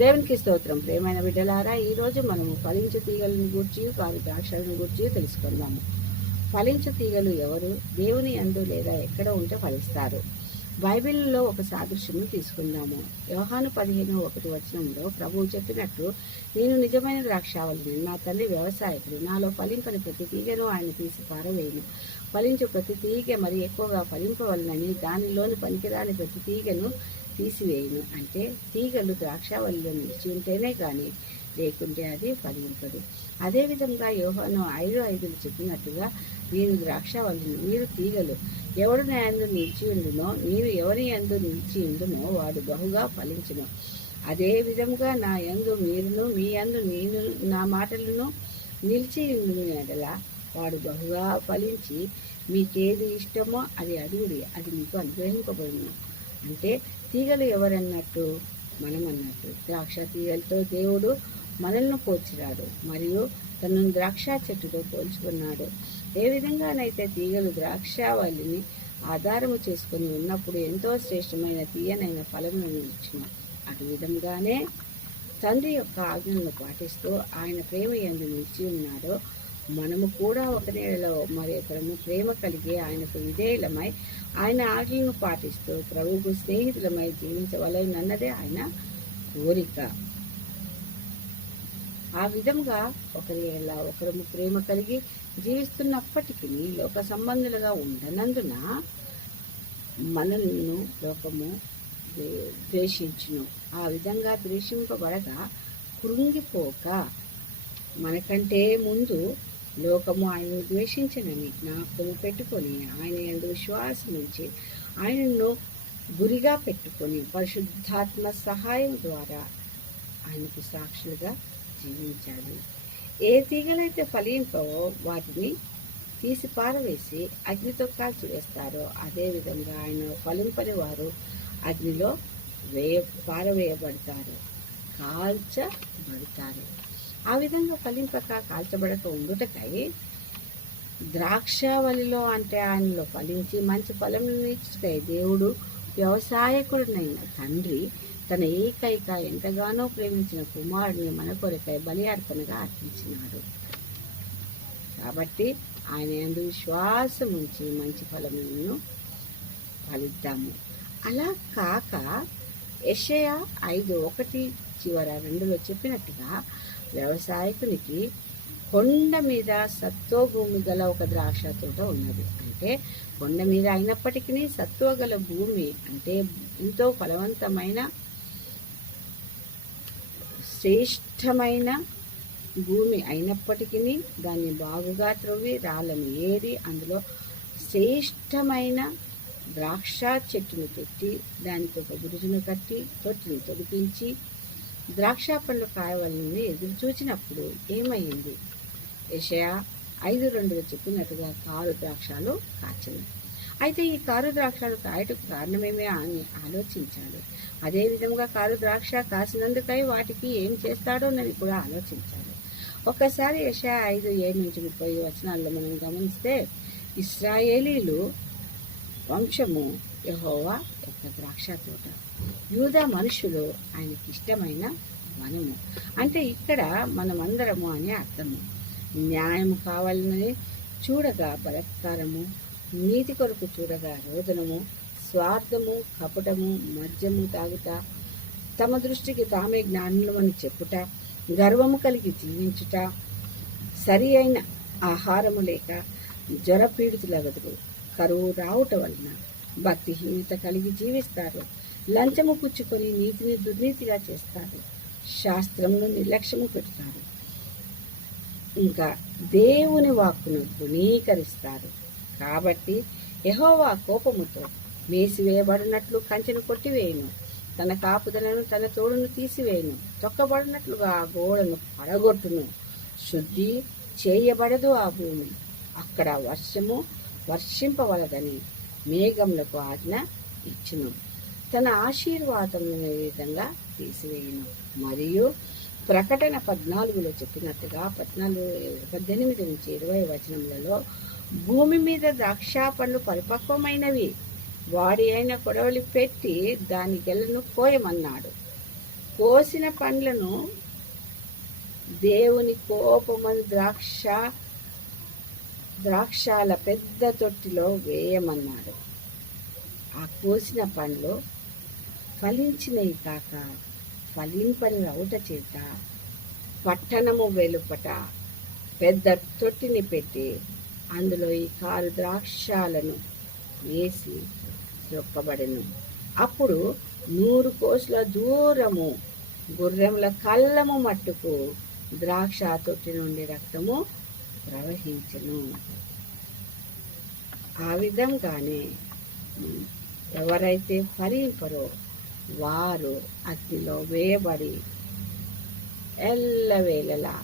దేవునికి స్తోత్రం. ప్రేమైన బిడ్డలారా, ఈరోజు మనము ఫలించు తీగలను గూర్చి కారు ద్రాక్షలను గూర్చి తెలుసుకుందాము. ఫలించు తీగలు ఎవరు? దేవుని యందు లేదా ఎక్కడ ఉంటే ఫలిస్తారు. బైబిల్లో ఒక సాదృశ్యం తీసుకుందాము. యోహాను 15:1 ప్రభువు చెప్పినట్టు, నేను నిజమైన ద్రాక్షావళిని, నా తండ్రి వ్యవసాయకుడు, నాలో ఫలింపని ప్రతి తీగను ఆయన తీసి పారవేయను. ఫలించు ప్రతి తీగ మరి ఎక్కువగా ఫలింపవలనని దానిలోని పనికిరాని ప్రతి తీగను తీసివేయను. అంటే తీగలు ద్రాక్షావళిలో నిలిచి ఉంటేనే కానీ లేకుంటే అది ఫలింపదు. అదేవిధంగా యోహాను 5:5 చెప్పినట్టుగా, నేను ద్రాక్షావళిని, మీరు తీగలు. ఎవడు నా యందు నిలిచి ఉండునో, నేను ఎవరి యందు నిలిచి ఉండునో వాడు బహుగా ఫలించును. అదే విధంగా నా యందు మీరును, మీ యందు నేను, నా మాటలను నిలిచి ఉండును ఎడల వాడు బహుగా ఫలించి, మీకేది ఇష్టమో అది అడుగుడి, అది మీకు అనుగ్రహింపబడును. అంటే తీగలు ఎవరన్నట్టు? మనం అన్నట్టు. ద్రాక్ష తీగలతో దేవుడు మనల్ని పోల్చిరాడు మరియు తనను ద్రాక్ష చెట్టుతో పోల్చుకున్నాడు. ఏ విధంగానైతే తీగలు ద్రాక్షావళిని ఆధారము చేసుకుని ఉన్నప్పుడు ఎంతో శ్రేష్టమైన తీయనైన ఫలములను ఇచ్చును, అటు విధంగానే తండ్రి యొక్క ఆజ్ఞలను పాటిస్తూ ఆయన ప్రేమ యందు నిలిచి ఉన్నాడో మనము కూడా ఒక నేలలో మరి ఒకరము ప్రేమ కలిగి ఆయనకు విధేయులమై ఆయన ఆజ్ఞలను పాటిస్తూ ప్రభువుకు స్నేహితులమై జీవించవలనన్నదే ఆయన కోరిక. ఆ విధంగా ఒకరి ఎలా ఒకరము ప్రేమ కలిగి జీవిస్తున్నప్పటికీ లోక సంబంధులుగా ఉండనందున మనల్ని లోకము ద్వేషించును. ఆ విధంగా ద్వేషింపబడగా కృంగిపోక, మనకంటే ముందు లోకము ఆయనను ద్వేషించనని జ్ఞాపకము పెట్టుకొని ఆయన యందు విశ్వాసం ఉంచి ఆయనను గురిగా పెట్టుకొని పరిశుద్ధాత్మ సహాయం ద్వారా ఆయనకు సాక్షులుగా జీవించాలి. ఏ తీగలైతే ఫలింపవో వాటిని తీసి పారవేసి అగ్నితో కాల్చివేస్తారో అదేవిధంగా ఆయన ఫలింపని వారు అగ్నిలో పారవేయబడతారు, కాల్చబడతారు. ఆ విధంగా ఫలింపక కాల్చబడక ఉండుటకై ద్రాక్షావళిలో అంటే ఆయనలో ఫలించి మంచి ఫలములను ఇచ్చుటకై దేవుడు వ్యవసాయకుడినైన తండ్రి తన ఏకైక ఎంతగానో ప్రేమించిన కుమారుడిని మన కొరకై బలి అర్పణగా అర్పించినాడు. కాబట్టి ఆయన యందు విశ్వాసం ఉంచి మంచి ఫలములను ఫలిద్దాము. అలా కాక యెషయా 5:1 చివర 2 చెప్పినట్టుగా వ్యవసాయకునికి కొండ మీద సత్వ భూమి గల ఒక ద్రాక్ష తోట ఉన్నది. అంటే కొండ మీద అయినప్పటికీ సత్వ గల భూమి అంటే ఎంతో ఫలవంతమైన శ్రేష్టమైన భూమి అయినప్పటికీ దాన్ని బాగుగా త్రవ్వి రాళ్ళను ఏరి అందులో శ్రేష్టమైన ద్రాక్ష చెట్టును పెట్టి దానికి ఒక గురుజును కట్టి తొట్టిని తొడిపించి ద్రాక్ష పండ్లు కాయవలని ఎదురు చూచినప్పుడు ఏమైంది? యెషయా 5:2 చెప్పినట్టుగా కారు ద్రాక్షలు కాచను. అయితే ఈ కారు ద్రాక్షలు కాయటకు కారణమేమే అని ఆలోచించాలి. అదేవిధంగా కారు ద్రాక్ష కాసినందుకై వాటికి ఏం చేస్తాడోనని కూడా ఆలోచించాలి. ఒక్కసారి యెషయా 5:7-30 మనం గమనిస్తే, ఇశ్రాయేలీలు వంశము యెహోవా యొక్క ద్రాక్ష తోట, యూదా మనుషులు ఆయనకి ఇష్టమైన వనము. అంటే ఇక్కడ మనమందరము అనే అర్థము. న్యాయము కావాలని చూడగా బలత్కారము, నీతి కొరకు చూడగా రోదనము, స్వార్థము, కపటము, మద్యము తాగుట, తమ దృష్టికి తామే జ్ఞానులమని చెప్పుట, గర్వము కలిగి జీవించుట, సరి అయిన ఆహారము లేక జ్వరపీడితులగదురు, కరువు రావుట వలన భక్తిహీనత కలిగి జీవిస్తారు, లంచము పుచ్చుకొని నీతిని దుర్నీతిగా చేస్తారు, శాస్త్రమును నిర్లక్ష్యము పెడతారు, ఇంకా దేవుని వాక్కును తృణీకరిస్తారు. కాబట్టి యెహోవా కోపముతో మేసివేయబడినట్లు కంచెను కొట్టివేయను, తన కాపుదలను తన తోడును తీసివేయను, తొక్కబడినట్లుగా ఆ గోడను పడగొట్టును. శుద్ధి చేయబడదు ఆ భూమి, అక్కడ వర్షము వర్షింపవలదని మేఘములకు ఆజ్ఞ ఇచ్చును, తన ఆశీర్వాదమును విధంగా తీసివేయను. మరియు ప్రకటన 14 చెప్పినట్టుగా 18-20 భూమి మీద ద్రాక్ష పండ్లు పరిపక్వమైనవి, వాడి అయిన కొడవలి పెట్టి దాని గెలను కోయమన్నాడు. కోసిన పండ్లను దేవుని కోపమని ద్రాక్షాల పెద్ద తొట్టిలో వేయమన్నాడు. ఆ కోసిన పండ్లు ఫలించినవి కాక ఫలింపని రౌట చేత పట్టణము వెలుపట పెద్ద తొట్టిని పెట్టి అందులో ఈ 6 ద్రాక్షాలను వేసి త్రొక్కబడెను. అప్పుడు 100 కోసుల దూరము గుర్రెముల కళ్ళము మట్టుకు ద్రాక్ష తొట్టి నుండి రక్తము ప్రవహించెను. ఆ విధంగానే ఎవరైతే ఫలింపరో వారు అగ్నిలో వేయబడి ఎల్లవేళలా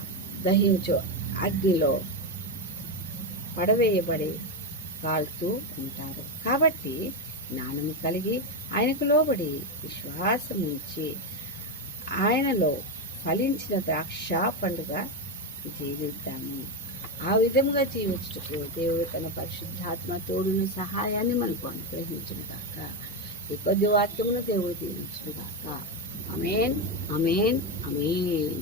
దహించు అగ్నిలో పడవేయబడి కాలుతూ ఉంటారు. కాబట్టి జ్ఞానము కలిగి ఆయనకు లోబడి విశ్వాసం ఉంచి ఆయనలో ఫలించిన ద్రాక్ష పండుగ జీవిద్దాము. ఆ విధముగా జీవించుటకు దేవుడు తన పరిశుద్ధాత్మ తోడును సహాయాన్ని మనకు అనుగ్రహించును గాక. ఈ కొద్ది వాక్యమును దేవుడు దీవించును గాక. ఆమేన్, ఆమేన్, ఆమేన్.